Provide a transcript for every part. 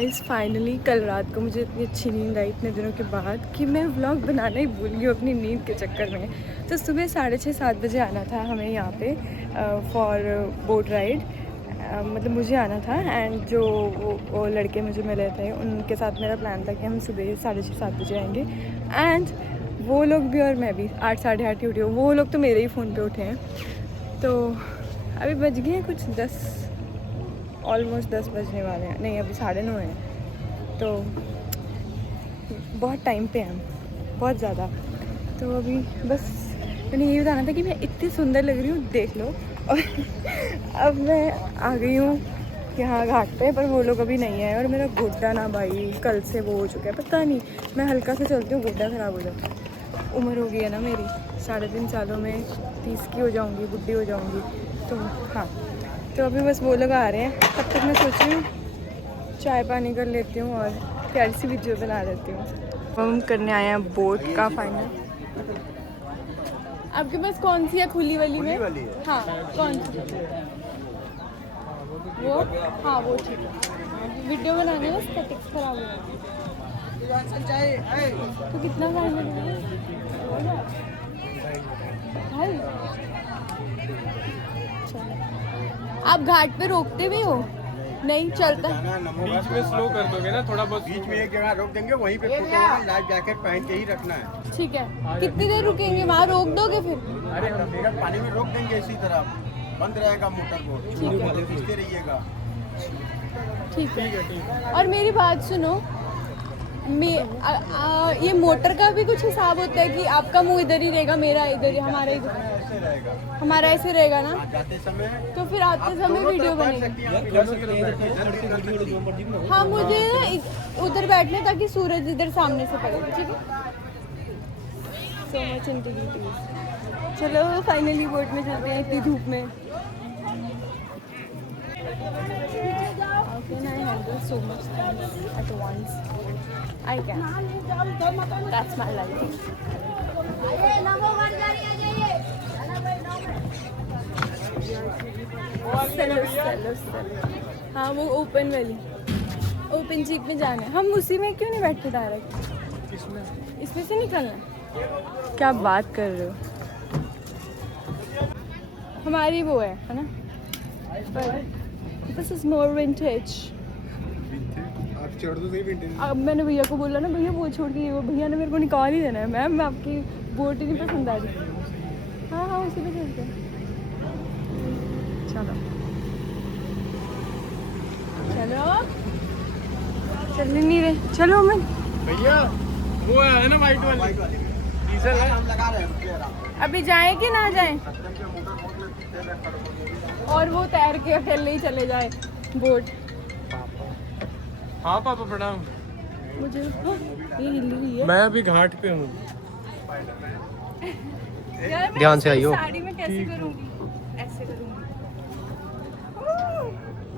Guys finally कल रात को मुझे इतनी अच्छी नींद आई इतने दिनों के बाद कि मैं व्लॉग बनाना ही भूल गई अपनी नींद के चक्कर में। तो सुबह 6:30-7 बजे आना था हमें यहाँ पे फॉर बोट राइड। मतलब मुझे आना था एंड जो वो लड़के मुझे मिले थे उनके साथ मेरा प्लान था कि हम सुबह 6:30-7 बजे आएंगे। एंड वो लोग भी और मैं भी 8-8:30 ही उठी हूँ। वो लोग तो मेरे ही फ़ोन पे उठे हैं। तो अभी बज गए हैं कुछ 10, ऑलमोस्ट 10 बजने वाले हैं। नहीं अभी 9:30 हैं। तो बहुत टाइम पे हैं, बहुत ज़्यादा। तो अभी बस मैंने ये बताना था कि मैं इतनी सुंदर लग रही हूँ, देख लो। और अब मैं आ गई हूँ यहाँ घाट पे, पर वो लोग अभी नहीं आए। और मेरा गोड्डा ना भाई कल से वो हो चुका है, पता नहीं। मैं हल्का से चलती हूँ गोड्डा ख़राब हो जाता है। उम्र हो गई है ना मेरी, 3.5 सालों में 30 की हो जाऊँगी, बुढ़ी हो जाऊँगी। तो हाँ, तो अभी बस वो लोग आ रहे हैं। तब तक मैं सोच रही हूँ चाय पानी कर लेती हूँ और प्यारी सी वीडियो बना लेती हूँ। हम करने आए हैं बोट का फाइनल। आपके पास कौन सी है खुली वाली में? हाँ कौन सी? वो हाँ वो ठीक है। वीडियो बनाने में स्टैटिक्स खराब हो गया। तो कितना फाइनल है? आप घाट पे रोकते भी हो? नहीं चलता। बीच में स्लो कर दोगे ना थोड़ा बहुत। बीच में एक जगह रोक देंगे, वहीं पे फोटो होगा। लाइफ जैकेट पहन के ही रखना है। ठीक है, कितनी देर रुकेंगे वहाँ? रोक दोगे फिर? अरे हम बेगर पानी में रोक देंगे, इसी तरह बंद रहेगा मोटर बोट, खींचते रहिएगा। ठीक है। और मेरी बात सुनो, ये मोटर का भी कुछ हिसाब होता है कि आपका मुंह इधर ही रहेगा, मेरा इधर, हमारा इधर हमारा ऐसे रहेगा ना? जाते समय तो फिर आते समय वीडियो बनेगी। हाँ मुझे ना उधर बैठने ताकि सूरज इधर सामने से पड़े। ठीक है, सो मच इंटीग्रिटी। चलो फाइनली बोट में चलते हैं इतनी धूप में। How can I handle so much things at once? I can. That's my life. चलो। हाँ वो ओपन वाली, ओपन जीप में जाना है। हम उसी में क्यों नहीं बैठते डायरेक्ट? इसमें से निकलना है? क्या बात कर रहे हो? हमारी वो है ना? This is more vintage. आप चढ़ दो सही विंटेज। अब मैंने भैया को बोला ना, भैया वो छोड़ के वो भैया ने मेरे को निकाल ही देना है। मैम मैं आपकी बोट ही नहीं पसंद आ रही। हाँ उसी पे चलते हैं। चलो चलने नहीं रहे। चलो मैं भैया वो है ना वाइट वाली डीजल है, हम लगा रहे हैं। अभी जाएं कि ना जाएं? और वो तैर के अकेले ही चले जाए बोट। हाँ पापा प्रणाम। मुझे ये हिली हुई है। मैं अभी घाट पे हूँ। यार, ध्यान से आइयो। साड़ी में कैसे करूँगी? ऐसे करूँगी।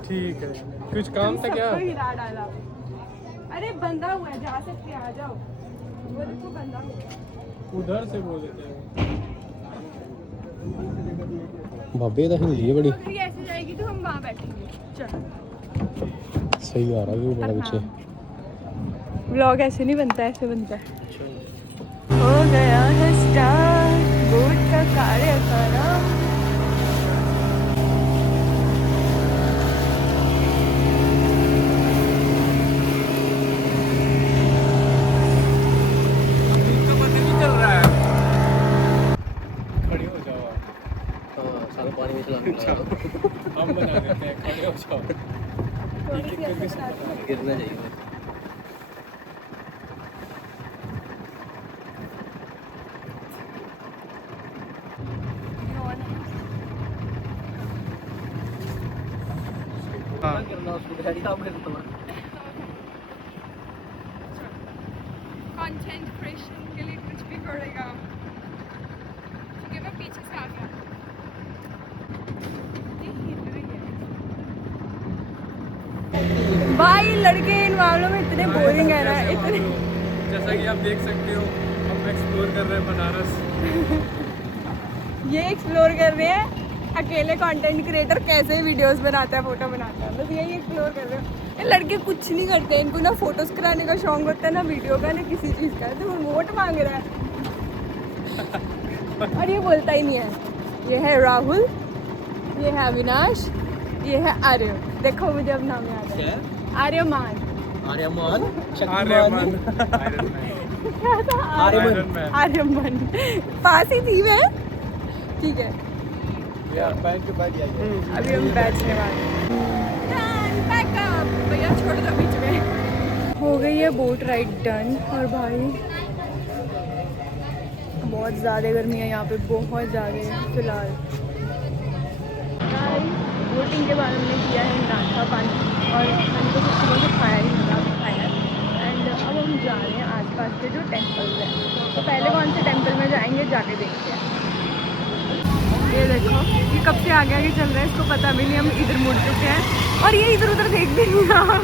ठीक है, कुछ काम था क्या? सबको हिला डाला। अरे बंधा हुआ है, जा सकते हैं, आ जाओ। वो देखो बंधा हुआ है। उधर से बोल देते हैं। भाभी तो हिंदी है बड़ी अगर ये ऐसे जाएगी तो हम वहाँ बैठेंगे। चलो सही आ रहा है वो बड़ा पीछे। व्लॉग ऐसे नहीं बनता, ऐसे बनता है। हो गया है स्टार्ट बोट का कार्यक्रम। इसका पता नहीं चल रहा है। खड़े हो जाओ आप। हाँ सारा पानी में चलाना हम बना देते हैं, खड़े हो जाओ। गिरना चाहिए। हाँ कंटेंट क्रिएशन के लिए कुछ भी पड़ेगा। ठीक है, मैं पीछे से आ गया। भाई लड़के इन मामलों में इतने बोरिंग है ना, इतने। जैसा कि आप देख सकते हो हम एक्सप्लोर कर रहे हैं बनारस। ये एक्सप्लोर कर रहे हैं अकेले कंटेंट क्रिएटर कैसे वीडियोस बनाता है, फोटो बनाता है, बस यही एक्सप्लोर कर रहे हो। ये लड़के कुछ नहीं करते, इनको ना फोटोज कराने का शौक होता है, ना वीडियो का, ना किसी चीज़ का। तो वोट मांग रहा है और ये बोलता ही नहीं है। ये है राहुल, ये है अविनाश, ये है आर्य। देखो मुझे अब नाम याद है, आर्यमान। आर्यमान आर्यमान क्या था? आर्यमान। पास ही थी मैं। ठीक है, बैठ के बैठ जाइए। अभी हम बैठने वाले हैं। भैया छोड़ दो बीच में। हो गई है बोट राइड डन। और भाई बहुत ज़्यादा गर्मी है यहाँ पे, बहुत ज़्यादा है फिलहाल। बोटिंग के बाद हमने किया है नाश्ता पानी, और मैंने तो कुछ सुबह से खाया ही नहीं, अभी खाया। एंड अब हम जा रहे हैं आसपास के जो टेम्पल्स हैं। तो पहले कौन से टेम्पल में जाएंगे, जाके देखते हैं। ये देखो, ये कब से आगे आगे चल रहा है, इसको पता भी नहीं। हम इधर मुड़ चुके हैं और ये इधर उधर देख भी नहीं रहा।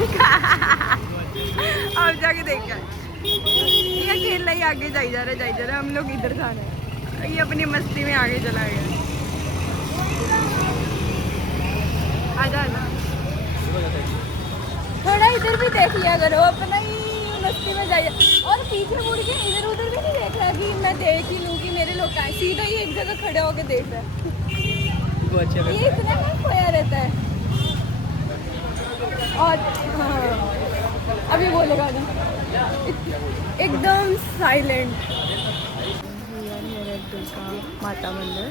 अब जाके देखते हैं। ये अकेला ही आगे जाई जा रहा है, हम लोग इधर जाना है। ये अपनी मस्ती में आगे चला गया। आजा आजा, थोड़ा इधर भी देख लिया करो, अपना ही मस्ती में जाइए। और पीछे मुड़ के इधर उधर भी नहीं देख रहा कि मैं देख ही लूँ कि मेरे लोग आए। सीधा ही एक जगह खड़े होके देख रहा है। ये इतना खोया रहता है। और हाँ, अभी बोलेगा ना, एकदम साइलेंट। दुर्गा माता मंदिर,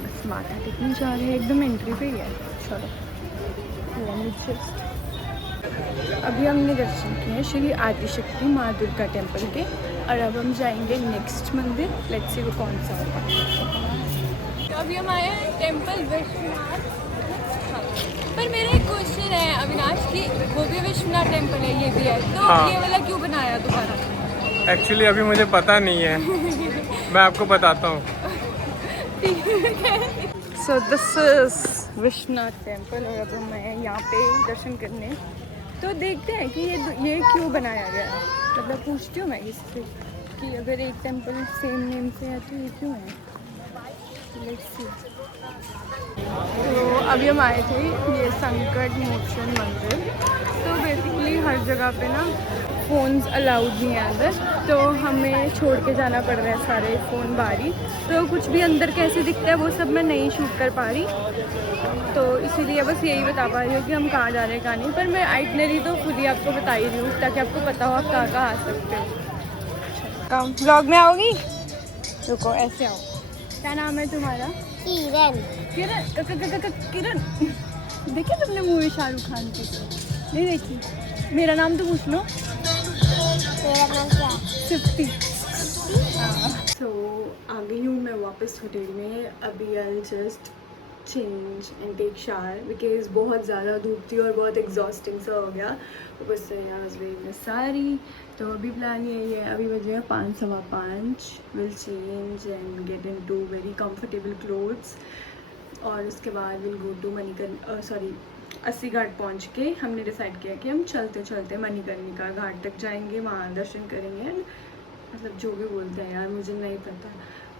बस माता टेकने जा रहे हैं, एकदम एंट्री पे ही है। चलो अभी हमने दर्शन किए हैं श्री आदिशक्ति माँ दुर्गा टेम्पल के, और अब हम जाएंगे नेक्स्ट मंदिर। लेट्स सी वो कौन सा होगा। तो अभी हम आए हैं टेम्पल विश्वनाथ। हाँ, पर मेरा एक क्वेश्चन है अविनाश की, वो भी विश्वनाथ टेम्पल है, ये भी है, तो हाँ। ये वाला क्यों बनाया दोबारा? एक्चुअली अभी मुझे पता नहीं है, मैं आपको बताता हूँ। So this is Vishwanath temple, और अब हम आए यहाँ पे दर्शन करने। तो देखते हैं कि ये क्यों बनाया गया है। मतलब पूछती हूँ मैं इससे कि अगर एक टेम्पल सेम नेम से है तो ये क्यों है। Let's see. तो अभी हम आए थे ये संकट मोचन मंदिर। तो बेसिकली हर जगह पे ना फ़ोन्स अलाउड नहीं है अंदर, तो हमें छोड़ के जाना पड़ रहा है सारे फ़ोन बाहरी। तो कुछ भी अंदर कैसे दिखता है वो सब मैं नहीं शूट कर पा रही, तो इसीलिए बस यही बता पा रही हूँ कि हम कहाँ जा रहे हैं कहाँ नहीं। पर मैं आइटनरी तो खुद ही आपको बता ही रही हूँ, ताकि आपको पता हो आप कहाँ आ सकते हो। कम ब्लॉग में आओगी? रुको, ऐसे आओ। क्या नाम है तुम्हारा? किरण। किरण। किरण, देखी तुमने मूवी शाहरुख खान की? नहीं देखी? मेरा नाम तो पूछ लो। तेरा नाम क्या? सिफ्टी। तो आ गई हूँ मैं वापस होटल में। अभी I just change and take shower, because बहुत ज़्यादा धूप थी और बहुत एग्जॉस्टिंग सा हो गया। ऊपर से आई वाज वेयरिंग साड़ी। तो अभी प्लान यही है, अभी बजे 5:15, will change and get into very comfortable clothes, और उसके बाद विल गो टू अस्सी घाट पहुँच के हमने डिसाइड किया कि हम चलते चलते मणिकर्णिका घाट तक जाएंगे, वहाँ दर्शन करेंगे। एंड मतलब जो भी बोलते हैं यार, मुझे नहीं पता,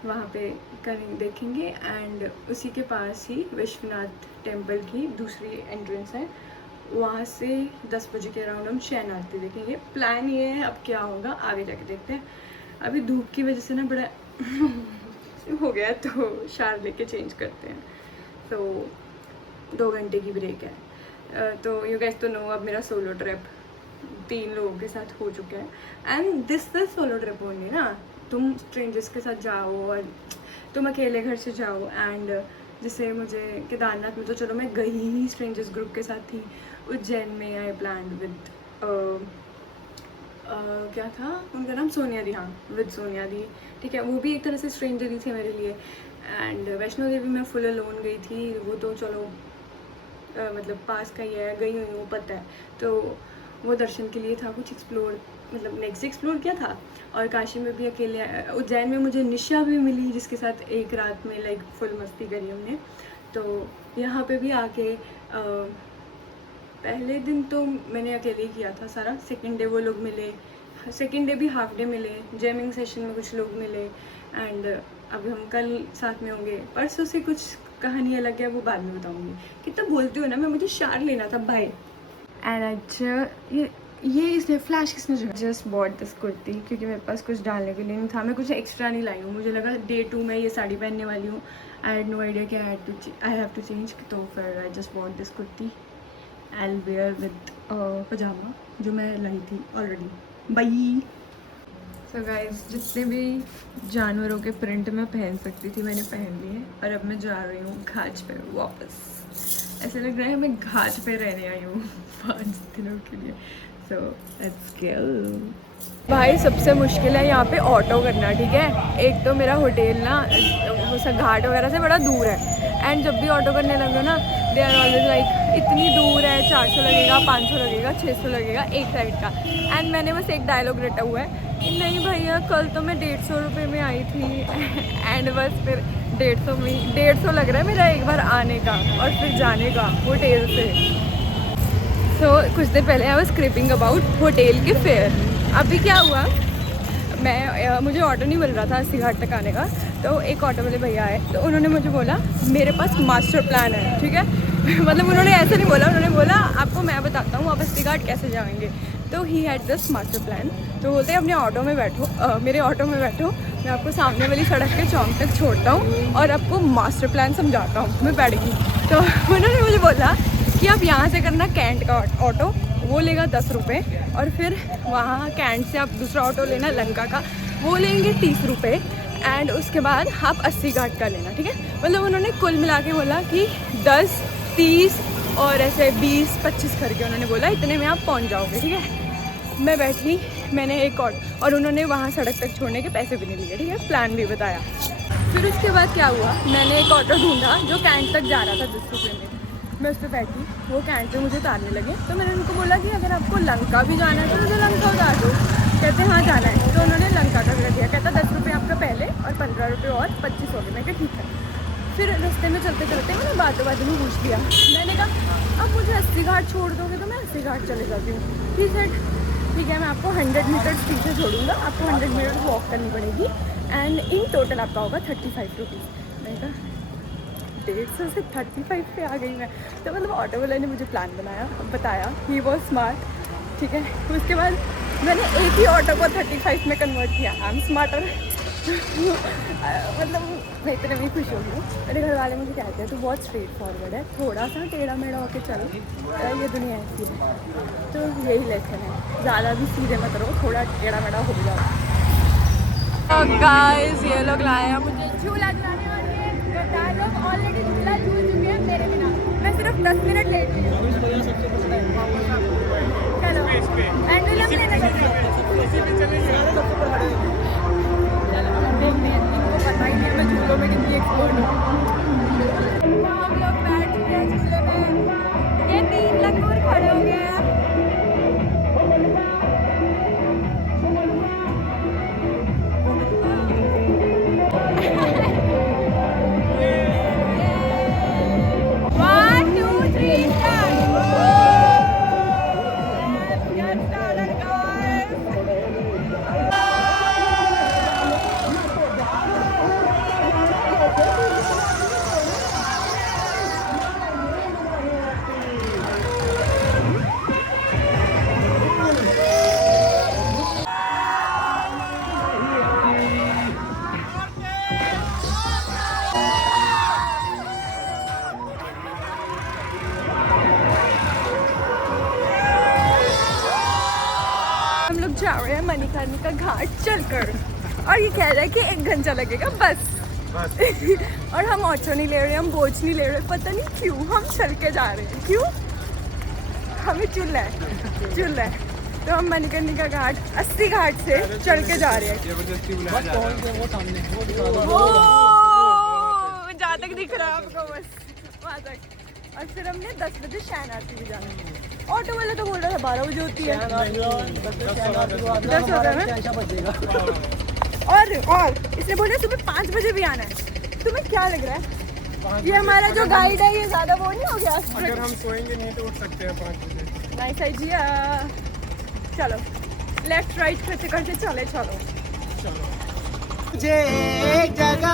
वहाँ पे करेंगे, देखेंगे। एंड उसी के पास ही विश्वनाथ टेम्पल की दूसरी एंट्रेंस है, वहाँ से 10 बजे के अराउंड हम शयन आरती देखेंगे। प्लान ये है, अब क्या होगा आगे जाके देखते हैं। अभी धूप की वजह से ना बड़ा हो गया, तो शार लेके चेंज करते हैं। तो 2 घंटे की ब्रेक है। तो यू गाइस तो नो, अब मेरा सोलो ट्रिप 3 लोगों के साथ हो चुका है। And this the solo trip होंगे ना, तुम स्ट्रेंजर्स के साथ जाओ और तुम अकेले घर से जाओ। एंड जैसे मुझे केदारनाथ में तो चलो मैं गई ही स्ट्रेंजर्स ग्रुप के साथ थी। उज्जैन में आई प्लान विद क्या था उनका नाम, सोनिया दी। हाँ, विद सोनिया दी, ठीक है। वो भी एक तरह से स्ट्रेंजर ही थे मेरे लिए। एंड वैष्णो देवी में फुल अलोन गई थी, वो तो चलो मतलब पास का ही है, गई हुई वो पता है। तो वो दर्शन के लिए था, कुछ एक्सप्लोर मतलब नेक्स्ट एक्सप्लोर किया था। और काशी में भी अकेले, उज्जैन में मुझे निशा भी मिली, जिसके साथ एक रात में लाइक फुल मस्ती करी हमने। तो यहाँ पे भी आके पहले दिन तो मैंने अकेले ही किया था सारा। सेकंड डे वो लोग मिले, सेकंड डे भी हाफ डे मिले, जेमिंग सेशन में कुछ लोग मिले। एंड अब हम कल साथ में होंगे। परसों से कुछ कहानी अलग है, वो बाद में बताऊँगी। कितना बोलती हो ना मैं, मुझे शार लेना था भाई। एंड ये इसने फ्लैश किसने जो जस्ट बॉट दिस कुर्ती, क्योंकि मेरे पास कुछ डालने के लिए नहीं था, मैं कुछ एक्स्ट्रा नहीं लाई हूँ, मुझे लगा डे 2 में ये साड़ी पहनने वाली हूँ। आई हैड नो आइडिया कि आई हैव टू चेंज, तो फिर I just bought this kurti I wear with pyjama जो मैं लाई थी ऑलरेडी। बाई। सो गाइस, जितने भी जानवरों के प्रिंट मैं पहन सकती थी मैंने पहन लिए, और अब मैं जा रही हूँ घाट पे वापस। ऐसे लग रहा है मैं घाट पे रहने आई हूँ 5 दिनों के लिए। So let's go. भाई सबसे मुश्किल है यहाँ पे ऑटो करना, ठीक है। एक तो मेरा होटल ना घाट वगैरह से बड़ा दूर है, एंड जब भी ऑटो करने लगो ना दे आर ऑलवेज लाइक इतनी दूर है, 400 लगेगा, 500 लगेगा, 600 लगेगा एक साइड का। एंड मैंने बस एक डायलॉग रटा हुआ है कि नहीं भैया कल तो मैं 150 रुपये में आई थी एंड बस फिर 150 लग रहा है मेरा एक बार आने का और फिर जाने का होटल से। सो कुछ देर पहले I was scripting about hotel के फेयर। अभी क्या हुआ, मुझे ऑटो नहीं मिल रहा था 80 घाट तक आने का, तो एक ऑटो वाले भैया आए, तो उन्होंने मुझे बोला मेरे पास मास्टर प्लान है, ठीक है। मतलब उन्होंने ऐसे नहीं बोला, उन्होंने बोला आपको मैं बताता हूँ आप 80 घाट कैसे जाएंगे। तो he had this master plan. तो बोलते अपने ऑटो में बैठो, मेरे ऑटो में बैठो, मैं आपको सामने वाली सड़क के चौक तक छोड़ता हूँ और आपको मास्टर प्लान समझाता हूँ। मैं बैठ गई, तो उन्होंने मुझे बोला कि आप यहाँ से करना कैंट का ऑटो, वो लेगा 10 रुपये, और फिर वहाँ कैंट से आप दूसरा ऑटो लेना लंका का, वो लेंगे 30 रुपये, एंड उसके बाद आप 80 घाट का लेना, ठीक है। मतलब उन्होंने कुल मिला के बोला कि 10, 30 और ऐसे 20-25 करके उन्होंने बोला इतने में आप पहुँच जाओगे, ठीक है। मैं बैठी, मैंने एक और उन्होंने वहाँ सड़क तक छोड़ने के पैसे भी नहीं लिए, ठीक है, प्लान भी बताया। फिर उसके बाद क्या हुआ, मैंने एक ऑटो ढूंढा जो कैंट तक जा रहा था 10 रुपये में। मैं उस पर बैठी, वो कैंट पे मुझे उतारने लगे, तो मैंने उनको बोला कि अगर आपको लंका भी जाना है तो मुझे लंका उतार दो। कहते हाँ जाना है, तो उन्होंने लंका का कर दिया। कहता 10 रुपये आपका पहले और 15 रुपये और 25 हो गए। मैं कहा ठीक है। फिर रास्ते में चलते चलते मैंने बातों में पूछ लिया, मैंने कहा अब मुझे 80 घाट छोड़ दोगे तो मैं 80 घाट चले जाती हूँ। ठीक है ठीक है, मैं आपको 100 मीटर पीछे छोड़ूंगा, आपको 100 मीटर वॉक करनी पड़ेगी, एंड इन टोटल आपका होगा 35 रुपीज़। मैंने कहा 150 से 35 पे आ गई मैं। तो मतलब ऑटो वाले ने मुझे प्लान बताया, ही वॉज स्मार्ट, ठीक है। उसके बाद मैंने एक ही ऑटो को 35 में कन्वर्ट किया। I am smarter. मतलब मैं इतने में खुश हो गई हूँ। मेरे घर वाले मुझे कहते हैं तू बहुत स्ट्रेट फॉरवर्ड है, थोड़ा सा टेढ़ा मेढ़ा होके चलो, ये दुनिया ऐसी है। तो यही लेसन है, ज़्यादा भी सीधे मत रहो, थोड़ा टेढ़ा मेढ़ा हो जाओ। गाइस ये लोग लाए हैं मुझे झूला झुलाने वाले हैं। लोग ऑलरेडी झूला झूल चुके हैं मेरे बिना, मैं सिर्फ 10 मिनट लेट हुई हूँ। चलो एंडुलम लेने लगे, इनको पता ही नहीं मैं झूलों में कितनी एक्सपर्ट हूँ। हम लोग बैठ चुके हैं झूले में, ये 3 लंगूर खड़े हो गए हैं। जा रहे हैं मणिकर्णिका घाट चलकर, और ये कह रहा है कि 1 घंटा लगेगा बस। और हम ऑटो नहीं ले रहे, हम बोझ नहीं ले रहे, पता नहीं क्यों हम चल के जा रहे हैं। क्यों? हमें चुल है तो हम मणिकर्णिका घाट 80 घाट से चल के जा रहे हैं। वो जहाँ तक दिख रहा है आपको, बस वहाँ तक। और फिर हमने 10 बजे शहन आरती भी जाना है। ऑटो वाला तो बोल रहा था 12 बजे होती है, 10 होता है। और इसने बोला सुबह 5 बजे भी आना है। तुम्हें क्या लग रहा है ये हमारा जो गाइड है ये ज्यादा वो नहीं हो गया? अगर हम सोएंगे नहीं तो उठ सकते हैं 5 बजे। Nice idea. चलो लेफ्ट राइट करते करते चलो। मुझे एक जगह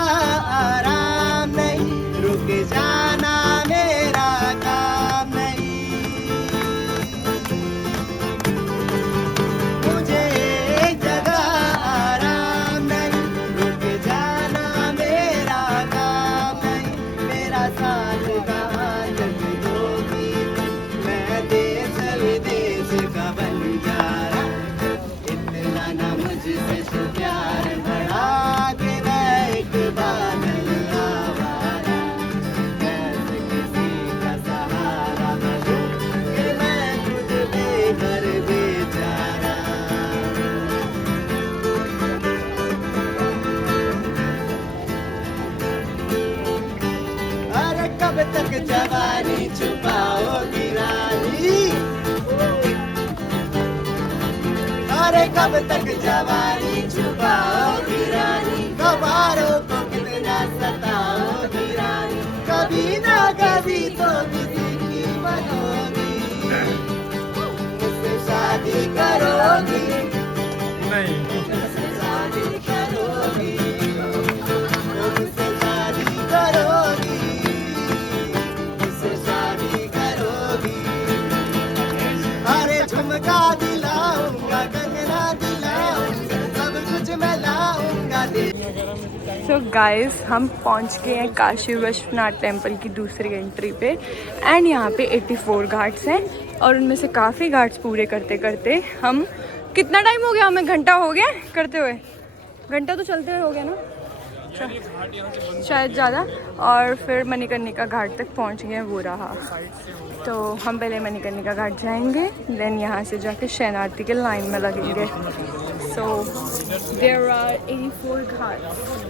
आराम नहीं, रुक जाना मेरा काम नहीं। अरे कब तक जवानी छुपाओगी रानी, गवारों को कितना सताओगी रानी, कभी ना कभी तो किसी की बनोगी, मुझसे शादी करोगी, नहीं मुझसे शादी करोगी, मुझसे शादी करोगी, मुझसे शादी करोगी। अरे झुमका दिलाऊंगा, कंगना दिलाऊंगा, सब कुछ मैं लाऊंगा। सो गाइस हम पहुंच गए हैं काशी विश्वनाथ टेम्पल की दूसरी एंट्री पे। एंड यहाँ पे 84 घाट्स हैं और उनमें से काफ़ी घाट्स पूरे करते करते हम, कितना टाइम हो गया हमें, घंटा हो गया करते हुए, घंटा तो चलते हुए हो गया ना शायद ज़्यादा। और फिर मणिकर्णिका घाट तक पहुँच गए हैं, वो रहा। तो हम पहले मणिकर्णिका घाट जाएंगे, देन यहाँ से जाके शयनार्थी के लाइन में लगेंगे। So there are 84 ghats.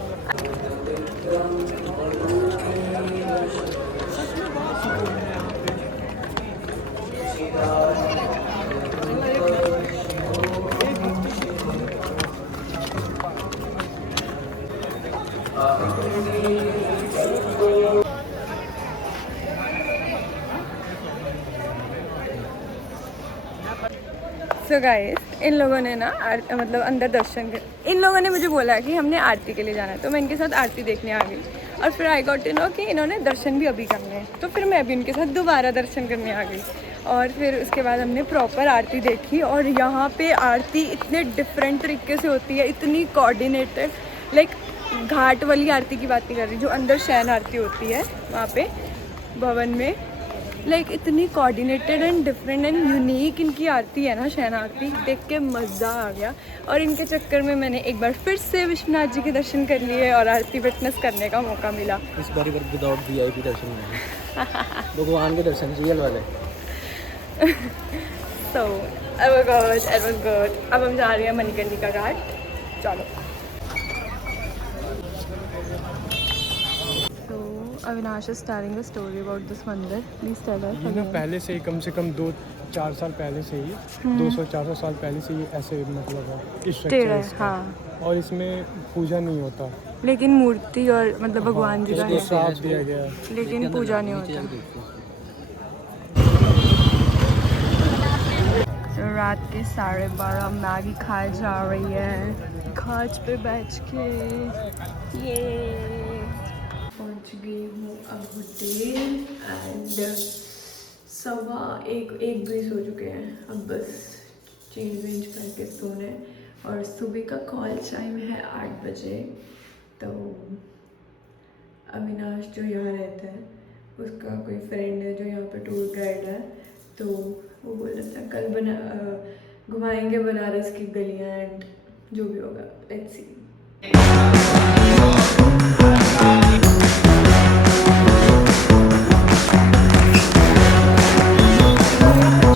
So guys इन लोगों ने ना मतलब अंदर दर्शन कर, इन लोगों ने मुझे बोला कि हमने आरती के लिए जाना है, तो मैं इनके साथ आरती देखने आ गई। और फिर आई गॉट टू नो कि इन्होंने दर्शन भी अभी करने हैं, तो फिर मैं अभी इनके साथ दोबारा दर्शन करने आ गई। और फिर उसके बाद हमने प्रॉपर आरती देखी। और यहाँ पे आरती इतने डिफरेंट तरीके से होती है, इतनी कोऑर्डिनेटेड, लाइक घाट वाली आरती की बात नहीं कर रही, जो अंदर शयन आरती होती है वहाँ पे भवन में, लाइक इतनी coordinated and different and unique इनकी आरती है ना, शयन आरती, देख के मज़ा आ गया। और इनके चक्कर में मैंने एक बार फिर से विश्वनाथ जी के दर्शन कर लिए और आरती विटनेस करने का मौका मिला। इस बार विदाउट VIP दर्शन में भगवान के दर्शन रियल वाले। सो it was good। अब हम जा रहे हैं मणिकर्णिका घाट, चलो। Avinash is telling a story about this मंदिर, please tell us। ये ना पहले से ही, कम से कम 2-4 साल पहले से ही, 200-400 साल पहले से ही ऐसे मतलब है टेढ़ स्ट्रक्चर है, इसका। हाँ। और इसमें पूजा नहीं होता, लेकिन मूर्ति और मतलब भगवान जी का इसको है, श्राप दिया गया है। लेकिन पूजा नहीं होता। तो रात के 12:30 मैगी खाए जा रही है घाट पे बैठ के। ये पहुंच गई हूँ अब होटल एंड 1:15 हो चुके हैं। अब बस चेंज वेंज करके सोने। और सुबह का कॉल टाइम है 8 बजे। तो अविनाश जो यहाँ रहता है, उसका कोई फ्रेंड है जो यहाँ पे टूर गाइड है, तो वो बोल रहा था कल घुमाएंगे बनारस की गलियाँ एंड जो भी होगा, लेट्स सी।